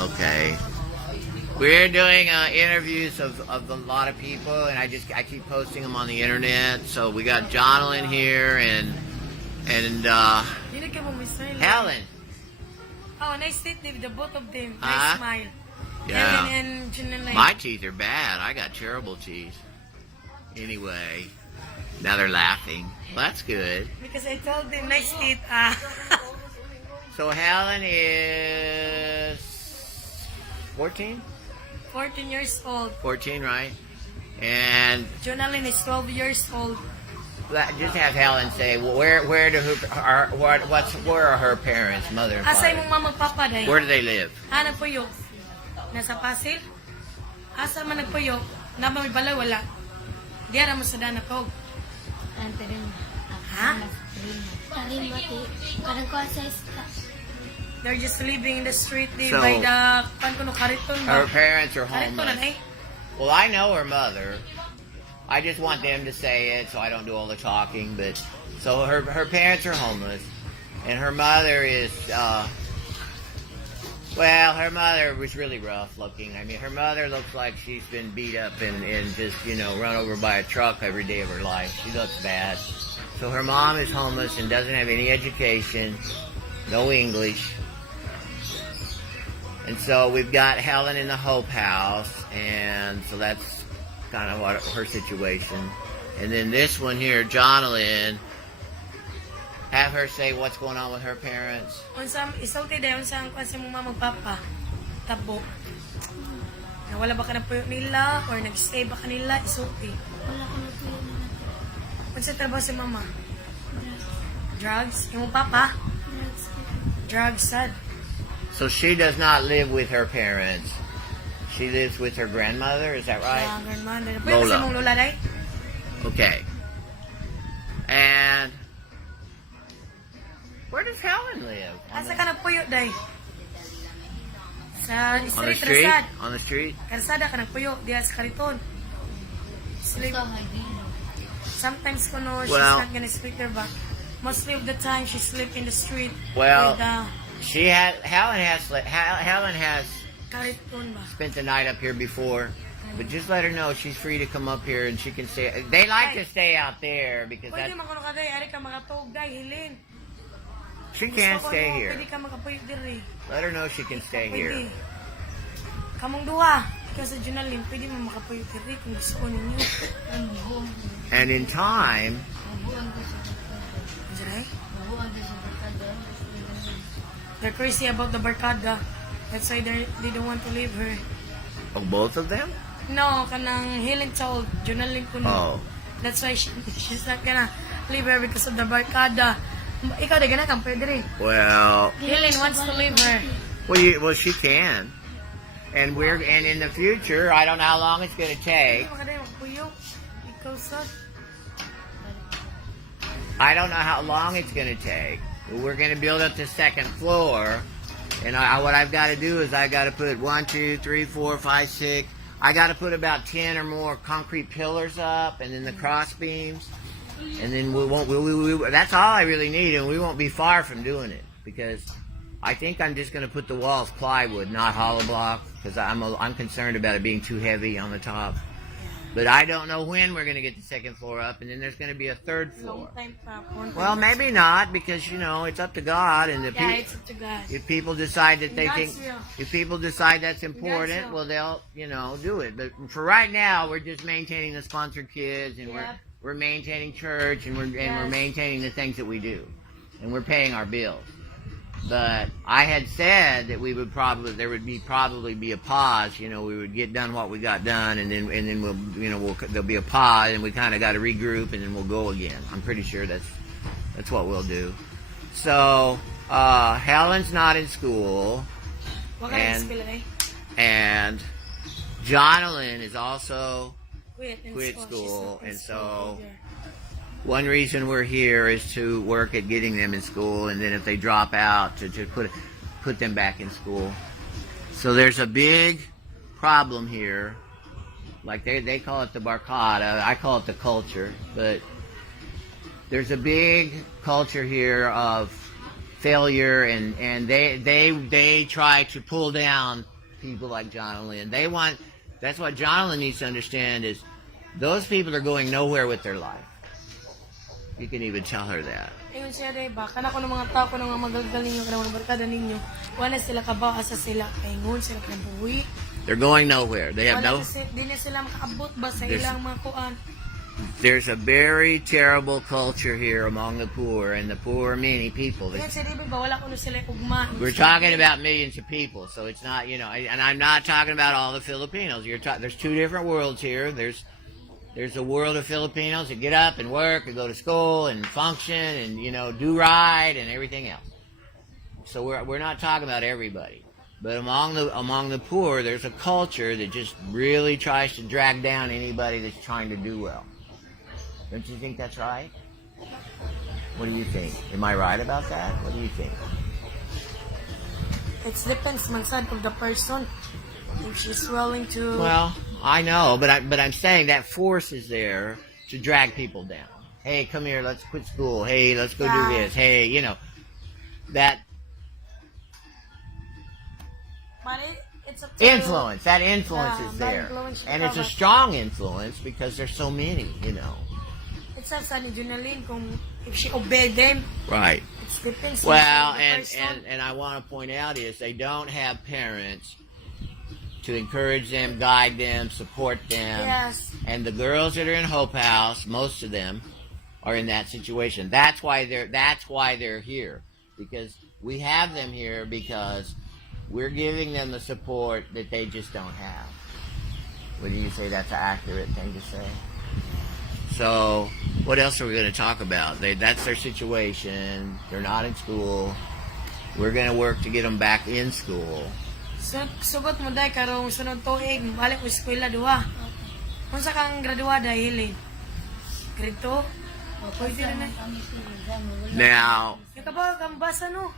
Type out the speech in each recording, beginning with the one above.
Okay. We're doing interviews of a lot of people, and I keep posting them on the internet. So we got Jonilyn here and Helen. Oh, nice teeth, the both of them. Nice smile. Yeah. Helen and Jonilyn. My teeth are bad. I got terrible teeth. Anyway, now they're laughing. Well, that's good. Because I told them nice teeth. So Helen is 14? 14 years old. 14, right? And Jonilyn is 12 years old. just have Helen say, well, where are her parents, mother and Asa father? imong mama papa day? Where do they live? Nagpuyo. Nasa Pasig? Asa man nagpuyo? Naba may balay wala. Diara mo sa dana po. Ha? They're just living in the street So, by the Pankuno Kariton. Her parents are Kariton na homeless. eh. Well, I know her mother. I just want them to say it, so I don't do all the talking. But so her parents are homeless, and her mother is well, her mother was really rough looking. I mean, her mother looks like she's been beat up and just run over by a truck every day of her life. She looks bad. So her mom is homeless and doesn't have any education, no English. And so we've got Helen in the Hope House, and so that's kind of what her situation. And then this one here, Jonilyn, have her say what's going on with her parents. Unsam isulti day unsang kasi mong mama papa tabo. Na wala ba ka na puyo nila or nag-stay ba kanila isulti. Wala ko na puyo nila. Unsa trabaho si mama? Drugs. Yung papa? Drugs sad. So she does not live with her parents. She lives with her grandmother, is that right? Yeah, grandmother. Puyo kasi mong lola day? Okay. And where does Helen live? Asa ka nagpuyo day? Sa On the street street? Rasad. On the street? Karsada ka nagpuyo diya sa Kariton. Sleep. Sometimes kuno she's Well- not gonna sleep there, but mostly of the time she sleep in the street. Well, with Helen has Kariton ba? spent the night up here before, but just let her know she's free to come up here and she can stay. They like to stay out there because Pwede that's, man kuno ka day, ari ka makatog day, hilin. she can't Gusto ko stay no, here. Pwede ka makapuyo diri. Let her know she can stay here. Pwede. Kamong duha, ikaw sa Jonilyn, pwede mo makapuyo diri kung gusto ko ninyo. And in time, Diray? They're crazy about the barkada. That's why they don't want to leave her. oh, both of them? No, kanang Helen told Jonilyn kuno. Oh. That's why she's not gonna leave her because of the barkada. Ikaw di gana kang pwede rin. Well, Helen wants to leave her. well, she can. And in the future, I don't know how long it's going to take. Ikaw sa I don't know how long it's going to take. We're going to build up the second floor, and what I've got to do is I got to put 1, 2, 3, 4, 5, 6. I got to put about 10 or more concrete pillars up, and then the cross beams, and then that's all I really need, and we won't be far from doing it because I think I'm just going to put the walls plywood, not hollow block, because I'm concerned about it being too heavy on the top. But I don't know when we're going to get the second floor up, and then there's going to be a third floor. Well, maybe not, because it's up to God, and it's up to God. if people decide that they God's think, will. if people decide that's important, will. well, they'll, do it. But for right now, we're just maintaining the sponsored kids, and Yep. we're maintaining church, and we're maintaining the things that we do, and we're paying our bills. But I had said that there would probably be a pause. We would get done what we got done, and then there'll be a pause, and we kind of got to regroup, and then we'll go again. I'm pretty sure that's what we'll do. So Helen's not in school, and Jonilyn is also quit school, and so. One reason we're here is to work at getting them in school, and then if they drop out, to put them back in school. So there's a big problem here. Like they call it the barkada, I call it the culture, but there's a big culture here of failure, and they try to pull down people like Jonilyn. That's what Jonilyn needs to understand is those people are going nowhere with their life. You can even tell her that. Ayun siya, diba? Kana ko ng mga tao ko ng mga magagal ninyo, kana mga barkada ninyo, wala sila kabaw, asa sila kaingon, sila kinabuhi. They're going nowhere. They have no. Di na sila makaabot ba sa ilang mga kuan. There's a very terrible culture here among the poor, and the poor are many people. Ayun siya, diba? Wala ko na sila ugma. We're talking about millions of people, so it's not, and I'm not talking about all the Filipinos. There's two different worlds here. There's a world of Filipinos that get up and work and go to school and function and, do right and everything else. So we're not talking about everybody. But among the poor, there's a culture that just really tries to drag down anybody that's trying to do well. Don't you think that's right? What do you think? Am I right about that? What do you think? It depends man sad of the person. If she's willing to... Well, I know, but I'm saying that force is there to drag people down. Hey, come here, let's quit school. Hey, let's go do this. Hey, that But it's up to influence. That influence is that there. influence And it's a strong influence because there's so many, It's up sa ni Jonilyn kung if she obey them. Right. It depends Well, on the person. and I want to point out is they don't have parents to encourage them, guide them, support them. Yes. And the girls that are in Hope House, most of them are in that situation. That's why they're here, because we have them here because we're giving them the support that they just don't have. Would you say that's an accurate thing to say? So, what else are we going to talk about? That's their situation. They're not in school. We're going to work to get them back in school. Sugot mo dahil karong sunod tuig, balik mo eskwela duha. Kung sa kang graduada, Helen? Grade 2? Pwede rin na. Now, Yung ka kang basa no?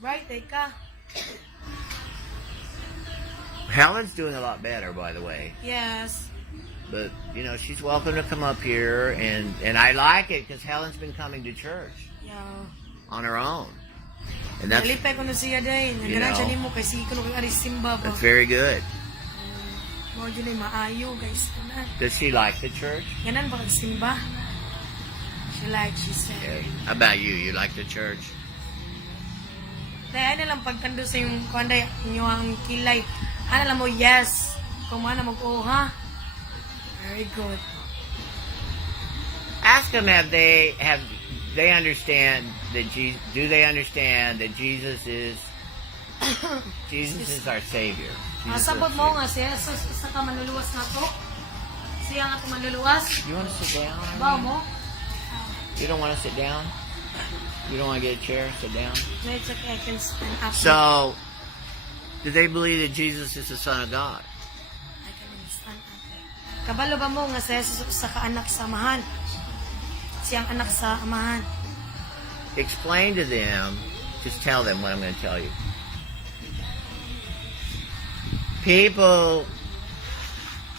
Right, ka. Helen's doing a lot better, by the way. Yes. But, she's welcome to come up here, and I like it because Helen's been coming to church Yeah. on her own. And that's Nalipay ko na siya dahil. Naganan siya ni mo kasi ko nung simba ba. very good. Mo dyan ay maayo, guys. Does she like the church? Ganan ba simba? She said. Yeah. How about you? You like the church? Dahil ano lang pagtando sa yung kuanday, yung kilay. Ano lang mo, yes. Kung ano mag-o, ha? Very good. Ask them they understand that do they understand that Jesus is our Savior? Jesus is Sabot our mo Savior. nga siya, sa ka manluluwas na to. Siya nga to manluluwas. You want to sit down? Bawa mo? You don't want to sit down? You don't want to get a chair? Sit down? It's okay, I can stand up. So, do they believe that Jesus is the Son of God? I can stand up. Kabalo ba mo nga siya sa kaanak sa amahan? Siyang anak sa amahan. Explain to them, just tell them what I'm going to tell you.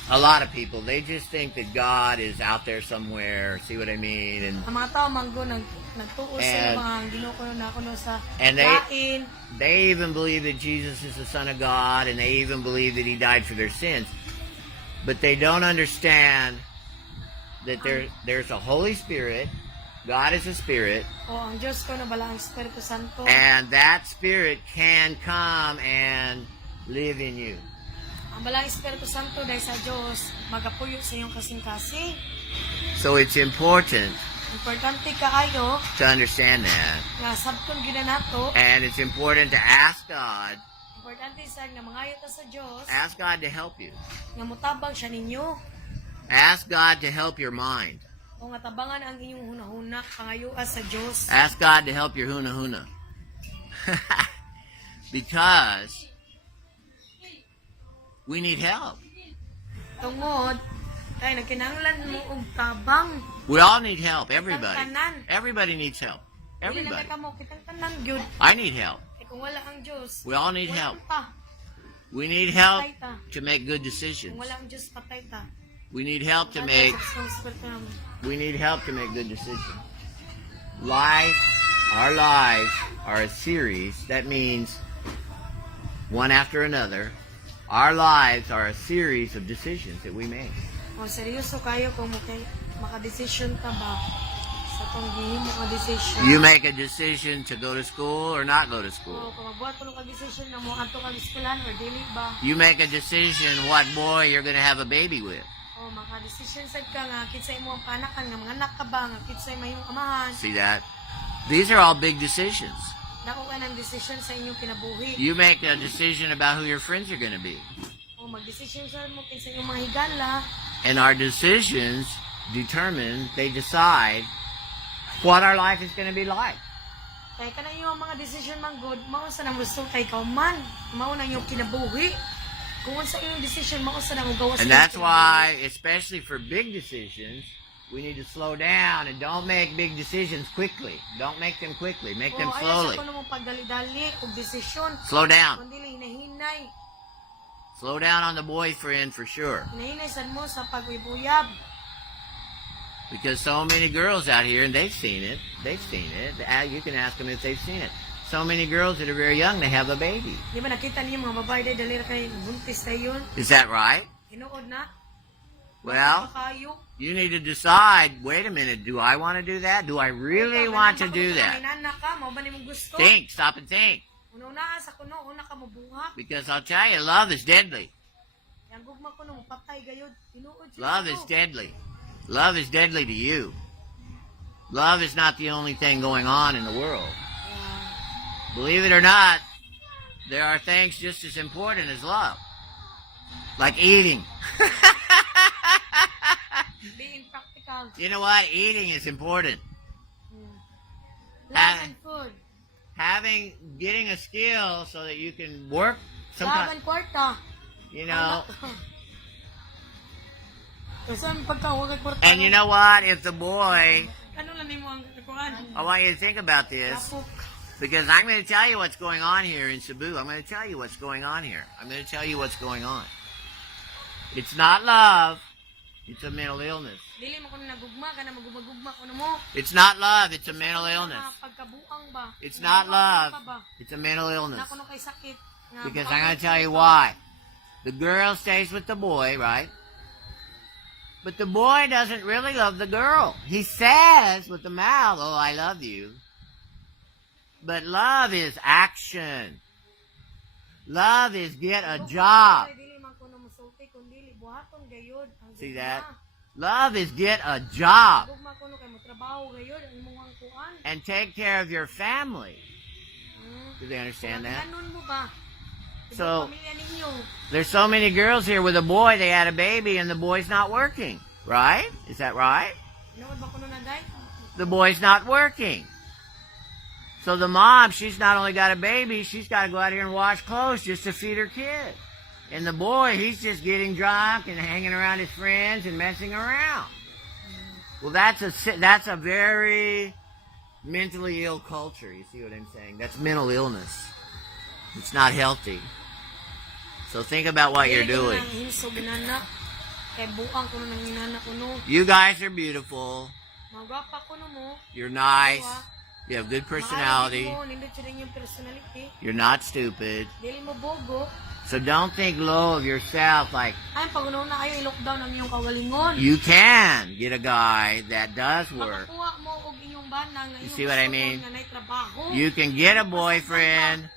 A lot of people, they just think that God is out there somewhere, see what I mean? And Ang mga tao manggo nagtuos sila mga ginukuno na kuno sa And kain. they even believe that Jesus is the Son of God, and they even believe that He died for their sins. But they don't understand that there's a Holy Spirit. God is a Spirit. Ang Diyos ko na bala ang Espiritu Santo. And that Spirit can come and live in you. Ang balang Espiritu Santo dahil sa Diyos, magapuyo sa iyong kasing-kasing. So it's important Importante kaayo to understand that. nga sabton gyud nato. And it's important to ask God. Importante sad nga mangayo ta sa Diyos. Ask God to help you. Nga mutabang siya ninyo. Ask God to help your mind. O nga tabangan ang inyong hunahuna pangayoa sa Diyos. Ask God to help your huna-huna. Because we need help. Tungod kay nagkinahanglan mo og tabang. We all need help. Everybody. Tanan. Everybody needs help. Dili lang Everybody. ka mo kitang tanan gyud. I need help. Kung wala ang Diyos, We all need wala help. ta. We need help Patay ta. to make good Kung decisions. wala ang Diyos, patay ta. We need help to Patay make sa Espiritu naman. we need help to make good decisions. Life our lives are a series. That means one after another. Our lives are a series of decisions that we make. O seryoso kayo kung maka-decision ka ba sa itong gihimo ka decision. You make a decision to go to school or not go to O school. kung magbuhat ko ka decision na mo ato ka eskwelahan or dili ba. You make a decision what boy you're going to have a baby with. O maka-decision sad ka nga kinsay mo ang panakan nga mga anak ka ba nga kinsay mayong amahan. See that? These are all big decisions. Dako ka ng decision sa inyong kinabuhi. You make a decision about who your friends are going to be. O mag-decision sa mo kinsay inyong mga higala. And our decisions they decide what our life is going to be like. Kaya ka na yung mga decision man good, mao sa nang gusto kay ikaw man. Mao na yung kinabuhi. Kung sa inyong decision, mao sa nang gawas. And that's why, especially for big decisions, we need to slow down and don't make big decisions quickly. Don't make them quickly. Make them slowly. Ayaw sa kuno mong pagdali-dali og desisyon. Slow down. Kundi hinahinay. Slow down on the boyfriend for sure. Hinahinay sad mo sa pag-uyab. Because so many girls out here, and they've seen it. They've seen it. You can ask them if they've seen it. So many girls that are very young, they have a baby. Di ba nakita niyo mga babae dali ra kay buntis na yun? Is that right? Hinuod na? Well, Kayo. you need to decide, wait a minute, do I want to do that? Do I really want to do that? Nana ka, mao ba nimong gusto? Think, stop and think. Una sa kuno, una ka mabuha. Because I'll tell you, love is deadly. Yang gugma kuno mo patay gayud. Hinuod siya. Love is deadly. Love is deadly to you. Love is not the only thing going on in the world. Believe it or not, there are things just as important as love. Like eating. Being practical. You know what? Eating is important. Love and food. Getting a skill so that you can work Love sometimes. and kwarta. You know, Kasi ang pagkawag ay kwarta. and you know what? If the boy, Ano lang mo ang kuan? I want you to think about this. Lapok. Because I'm going to tell you what's going on here in Cebu. I'm going to tell you what's going on here. I'm going to tell you what's going on. It's not love. It's a mental illness. Dili mo kuno nagugma ka na magugma kuno mo. It's not love. It's a mental illness. Pagkabuang ba? It's not love. Ka ba? It's a mental illness. Na kuno kay sakit. Nga Because buang I'm going to ka tell you ka. why. The girl stays with the boy, right? But the boy doesn't really love the girl. He says with the mouth, oh, I love you. But love is action. Love is get a job. Dili man kuno musulti kun dili buhaton gayud. Ang See gugma. that? Love is get a job Gugma kuno kay mo trabaho gayud ang imong kuan. and take care of your family. Do they understand that? Ganon mo ba? So- Pamilya ninyo. There's so many girls here with a boy, they had a baby and the boy's not working. Right? Is that right? Inuod ba kuno na day? The boy's not working. So the mom, she's not only got a baby, she's got to go out here and wash clothes just to feed her kid. And the boy, he's just getting drunk and hanging around his friends and messing around. Well, that's a very mentally ill culture. You see what I'm saying? That's mental illness. It's not healthy. So think about what you're doing. Dili ko nang hinso ginana. Kay buang kuno nang hinana kuno. You guys are beautiful. Magwapa kuno mo. You're nice. You have good personality. Mahal mo, nindot sila yung personality. You're not stupid. Dili mo bogo. So don't think low of yourself like Ay, pag una ayaw i-lockdown ang iyong kagalingon. you can get a guy that does work. Makakuha mo og inyong bana nga You iyong see what I gusto mean? nga nay trabaho. You can get a boyfriend.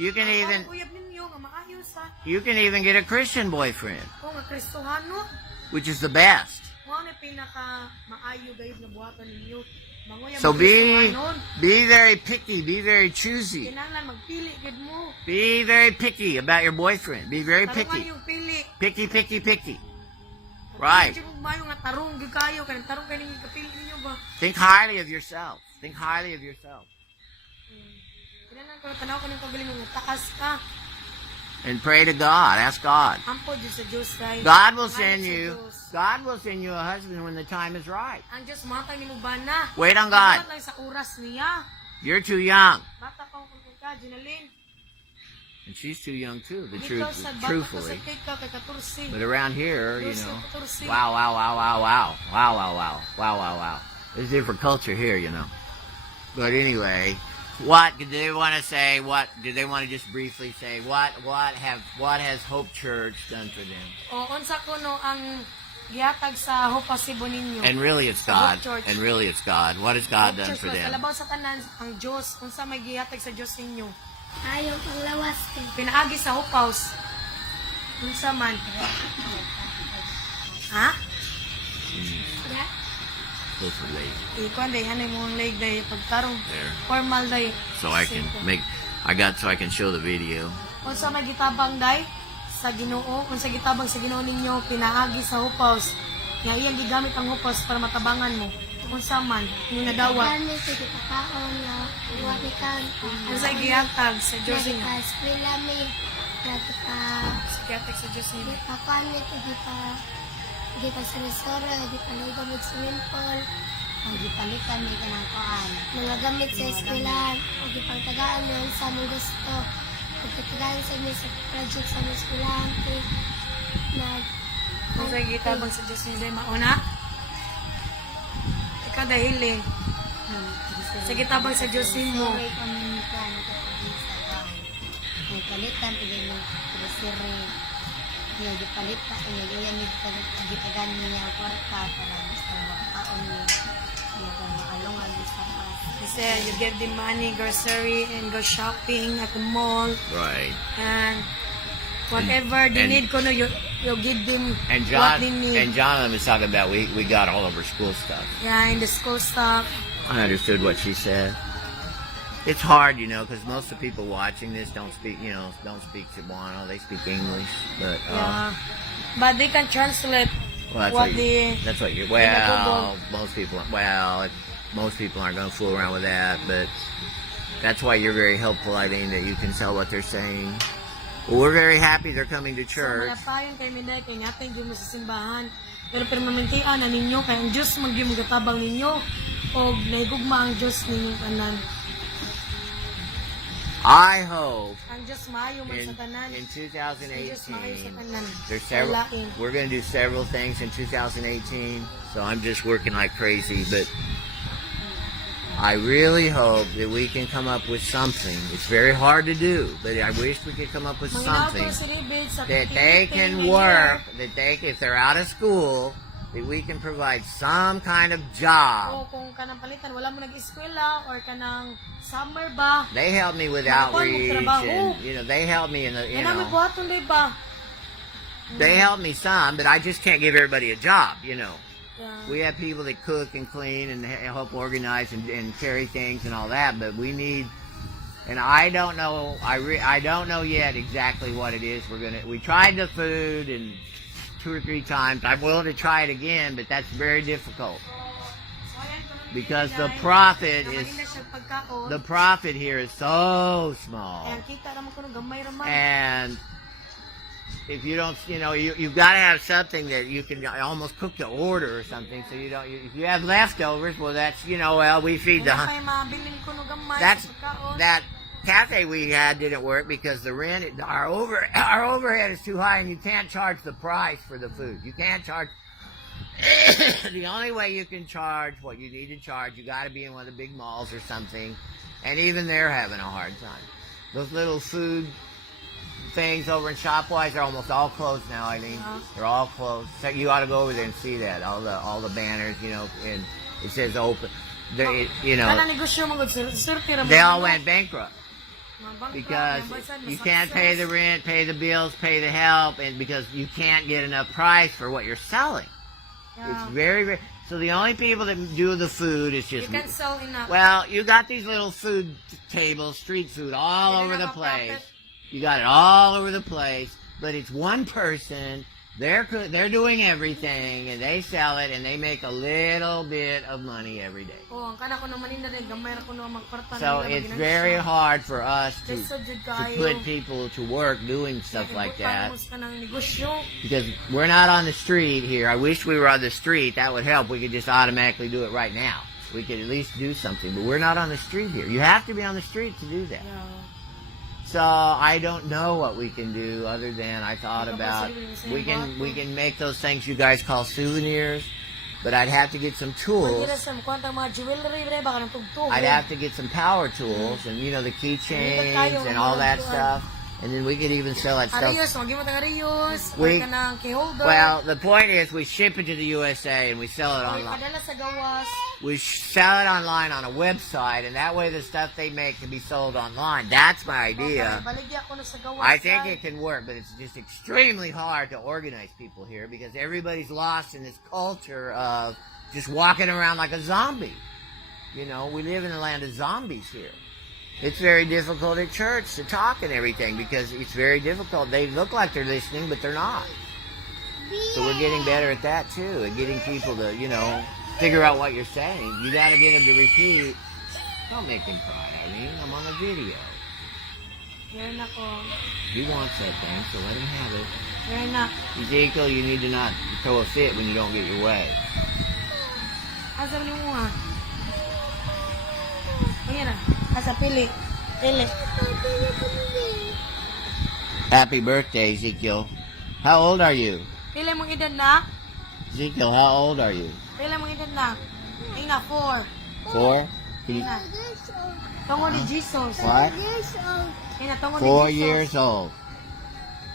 You can Ang even uyab ninyo nga maayos ha. you can even get a Christian boyfriend, Kung nga Kristohano, which is the best. mo ni pinaka maayo gayud nga buhaton ninyo. Manguyab So ang Kristohanon. be very picky, be very choosy. Kinahanglan magpili gid mo. Be very picky about your boyfriend. Be very Tarungan picky. yung pili. Picky. Right. Hindi mo mayo nga tarong gyud kayo kay tarong kay ninyo kapili ninyo ba. Think highly of yourself. Think highly of yourself. Kinahanglan ko tanaw kanang kagalingon nga taas ka. And pray to God. Ask God. Ampo Diyos sa Diyos guys. God will Mayo send sa you. Diyos. God will send you a husband when the time is right. Ang Diyos matay ni mo bana. Wait on God. Dapat lang sa oras niya. You're too young. Bata pa kung ka, Jonilyn. And she's too young too, the Dito truth, sa bata truthfully. pa sa cake ka kay 14. But around here, you 12, know. 14. Wow. Wow. This is different culture here, you know. But anyway, what do they want to say? What do they want to just briefly say? What has Hope Church done for them? O unsa kuno ang gihatag sa Hope Pasibo ninyo? And really, it's Sa God. Hope Church. And really, it's God. What has God Hope done Church for was them? kalabaw sa tanan ang Dios unsa may gihatag sa Dios ninyo. Ayaw panglawas kay. Pinaagi sa Hope House. Unsa man? Ha? Ya. Close the leg Ikuan day hanay mo ang leg day pagtarong. there, Formal day. so I can so I can show the video. Unsa may gitabang day sa Ginoo, unsa gitabang sa Ginoo ninyo pinaagi sa Hope House. Nga iyang gigamit ang Hope House para matabangan mo. Unsa man yung nadawat. Kani sa gipakaon na wabikan. Unsa gihatag sa Dios ninyo? Eskwela mi. Nagpa Sa gihatag sa Dios ninyo. Papanit, di pa sa restaurant, di pa nagamit sa swimming pool. Ang gipalitan mi kanang kuan. Mga gamit sa eskwelahan, o gipangtagaan yun sa among gusto. Pagkatagaan sa mi sa project sa among eskwelahan. Unsa gitabang sa Dios ninyo mauna? Ikaw dahil sa gitabang sa Dios ninyo. May palitan, tigil ng grocery. Yung gipalitan, yung gitagan niya ang kwarta para gusto makaon niya. Yung maalong agi sa pas. Kasi you get the money, grocery, and go shopping at the mall. Right. And whatever they And- need, kuno you give them And what John they need. and Jonathan was talking about we got all of our school stuff. Yeah, in the school stuff. I understood what she said. It's hard, because most of the people watching this don't speak Cebuano. They speak English, but Yeah. But they can translate well, what they... that's what you. Google. Well, most people. Well, most people aren't going to fool around with that, but that's why you're very helpful, Eileen, that you can tell what they're saying. Well, we're very happy they're coming to So, church. malapayon kay Minday, kay ngating di mo sa simbahan. Pero permanentian na ninyo, kay ang Diyos magkatabang ninyo, o naigugma ang Diyos ninyo kanan. I hope Ang Diyos maayo man sa tanan. in Ang Diyos maayo sa 2018. tanan. There's several. Walain. We're going to do several things in 2018. So I'm just working like crazy, but I really hope that we can come up with something. It's very hard to do, but I wish we could come up with something Manginauto si Ribid sa that they can work. That if they're out of school, that we can provide some kind of O job. kung kanang palitan, wala mo nag-eskwela or kanang summer ba? They help me with Magkuhan mo outreach, trabaho. and they help me in the Yan namin buhaton day ba? they help me some, but I just can't give everybody a job. Yeah. We have people that cook and clean and help organize and carry things and all that, but we need. And I don't know. I don't know yet exactly what it is. We tried the food and 2 or 3 times. I'm willing to try it again, but that's very difficult because the profit here is so small. Ayan, kita naman ko gamay raman. And if you don't, you've got to have something that you can almost cook to order or something. So you don't. If you have leftovers, well, that's we feed the. Wala kay mabilin ko no gamay That's sa pagkaon. that cafe we had didn't work because the rent, our overhead is too high, and you can't charge the price for the food. You can't charge. The only way you can charge what you need to charge, you got to be in one of the big malls or something, and even they're having a hard time. Those little food things over in Shopwise are almost all closed now, Eileen. They're all closed. So you ought to go over there and see that. All the banners, and it says open. Kanang negosyo mo gud surti ra. They all went bankrupt because you can't pay the rent, pay the bills, pay the help, and because you can't get enough price for what you're selling. It's very, very. So the only people that do the food is You just. can sell enough. Well, you got these little food tables, street food, all They over don't the have a place. profit. You got it all over the place, but it's one person. They're doing everything, and they sell it, and they make a little bit of money every day. Oh, ang kana ko naman inda rin gamay ra ko no magpartan. So it's very hard for us to to put people to work doing stuff like that Kanang negosyo. because we're not on the street here. I wish we were on the street. That would help. We could just automatically do it right now. We could at least do something, but we're not on the street here. You have to be on the street to do that. Yeah. So I don't know what we can do other than I thought about we can make those things you guys call souvenirs. but I'd have to get some tools. Pwede na sa kwanta mga jewelry, bre, baka nang tugtog. I'd have to get some power tools and, you know, the keychains and all that stuff. And then we could even sell that stuff. Arios, magiging mo tang Arios. We- Or ka ng key holder. Well, the point is we ship it to the USA and we sell it Or online. padala sa gawas. We sell it online on a website, and that way the stuff they make can be sold online. That's my idea. Okay, baligya ko na sa gawas. I think it can work, but it's just extremely hard to organize people here because everybody's lost in this culture of just walking around like a zombie. You know, we live in a land of zombies here. It's very difficult at church to talk and everything because it's very difficult. They look like they're listening, but they're not. So we're getting better at that too, at getting people to, you know, figure out what you're saying. You got to get them to repeat. Don't make them cry, Eileen. I'm on a video. Here na ko. He wants that thing, so let him have it. Here na. Ezekiel, you need to not throw a fit when you don't get your way. Asa ni mo nga? Ayan na. Asa pili. Pili. Happy birthday, Ezekiel. How old are you? Pili mong edad na? Ezekiel, how old are you? Pili mong edad na? Ay na, 4. 4? Can you, Tungo ni Jesus. what? Ay na, tungo ni 4 Jesus. years old.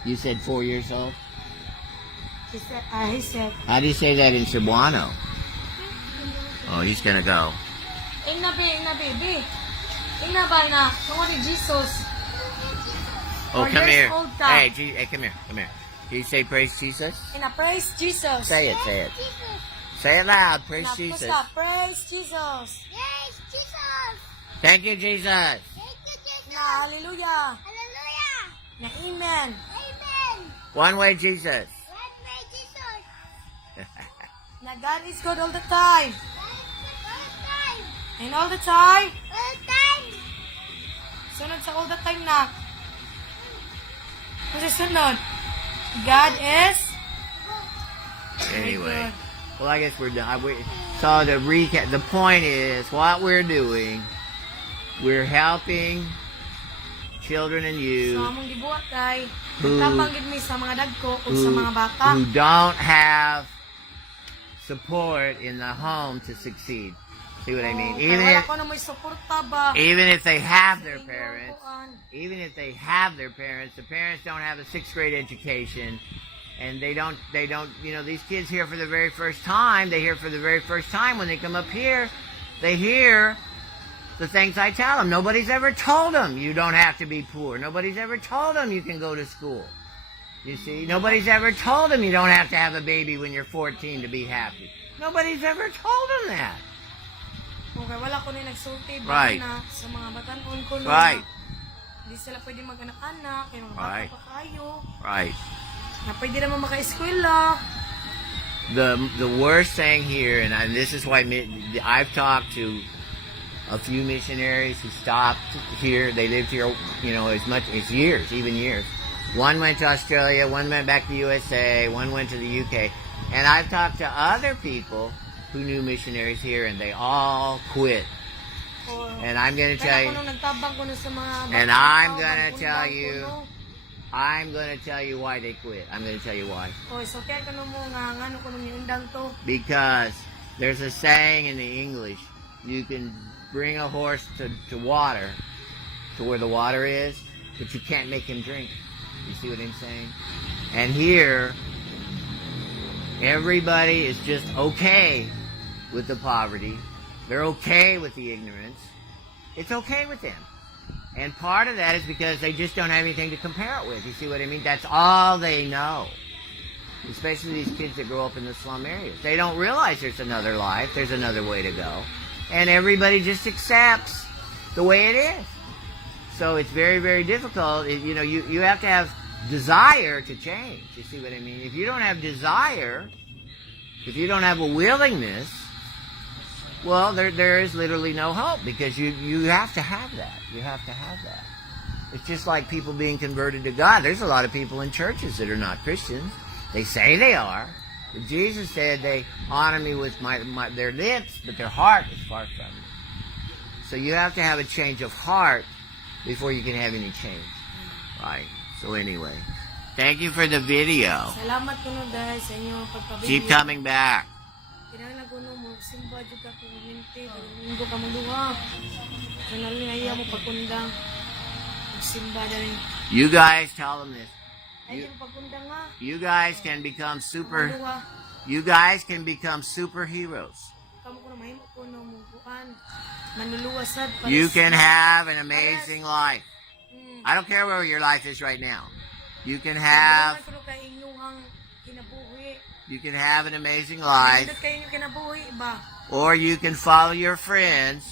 You said 4 years old? He said. How do you say that in Cebuano? Oh, he's gonna go. Ing na, baby. Ing na ba na? Tungo ni Jesus. Oh, 4 come years here. old ka. Hey, hey, come here. Come here. Can you say praise Jesus? Ay na, praise Jesus. Say it, say it. Say it loud. Praise Na, Jesus. pusta, praise Jesus. Yes, Jesus! Thank you, Jesus. Thank you, Jesus! Na, hallelujah. Hallelujah! Na, amen. Amen! One way, Jesus. One way, Jesus! Na, God is good all the time. God is good all the time! And all the time. All the time! Sunod sa all the time na. Ano sa sunod? God is Anyway, well, I guess we're done. So to recap, the point is what we're doing. We're helping children and So, youth among gibuhat kay Who- tabanggid mi sa mga dagko o sa mga bata. who don't have support in the home to succeed. See what I mean? Kay Even wala if, ko na may suporta ba. even if they have their Sa inyong parents, kuan. even if they have their parents, the parents don't have a 6th grade education, and they don't, you know, these kids here for the very first time, they hear for the very first time when they come up here, they hear the things I tell them. Nobody's ever told them you don't have to be poor. Nobody's ever told them you can go to school. You see? Nobody's ever told them you don't have to have a baby when you're 14 to be happy. Nobody's ever told them that. Okay, wala ko na nagsulti ba Right. na sa mga batanon ko na. Right. Hindi sila pwede mag-anak-anak, kaya mga Right. bata pa kayo. Right. Na pwede naman maka-eskwela. The worst thing here, and this is why I've talked to a few missionaries who stopped here. They lived here, you know, as much as years, even years. One went to Australia, one went back to the USA, one went to the UK. And I've talked to other people who knew missionaries here, and they all quit. O, And I'm going to tell kaya you, ko nung nagtabang ko na sa mga And bata, I'm gonna nagundang tell ko, you- no? I'm going to tell you why they quit. I'm going to tell you why. O, so kaya ka nung mga ngano ko nung undang to. Because there's a saying in the English, you can bring a horse to water, to where the water is, but you can't make him drink. You see what I'm saying? And here, everybody is just okay with the poverty. They're okay with the ignorance. It's okay with them. And part of that is because they just don't have anything to compare it with. You see what I mean? That's all they know. Especially these kids that grow up in the slum areas. They don't realize there's another life, there's another way to go. And everybody just accepts the way it is. So it's very, very difficult. You know, you have to have desire to change. You see what I mean? If you don't have desire, if you don't have a willingness, well, there is literally no hope because you have to have that. You have to have that. It's just like people being converted to God. There's a lot of people in churches that are not Christians. They say they are. But Jesus said they honor me with their lips, but their heart is far from me. So you have to have a change of heart before you can have any change. Right. So anyway, thank you for the video. Salamat ko no guys sa inyong pagpabili. Keep coming back. Kinahanglan ko no mo simba jud ka ko minti, minggo ka magduha. Kanali ayaw mo pagkundang. Simba dali. You guys tell them this. Ayaw mo pagkundang nga. You guys can become Magduha. You guys can become superheroes. Kamu ko na mahimo ko no mo kuan. Manluluwas sad. You can have an amazing life. Mm. I don't care where your life is right now. You can have an amazing life, or you can follow your friends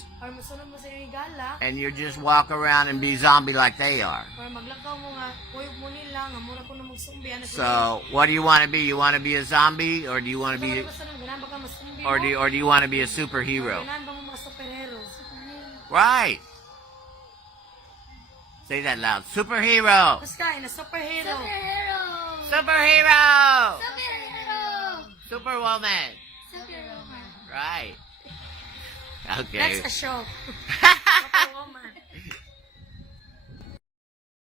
and you just walk around and be zombie like they are. So, what do you want to be? You want to be a zombie, or do you want to be, or do you want to be a superhero? Right. Say that loud. Superhero. Superhero. Superhero! Superhero. Superhero! Superwoman. Superwoman. Right. Okay. That's a show. Superwoman.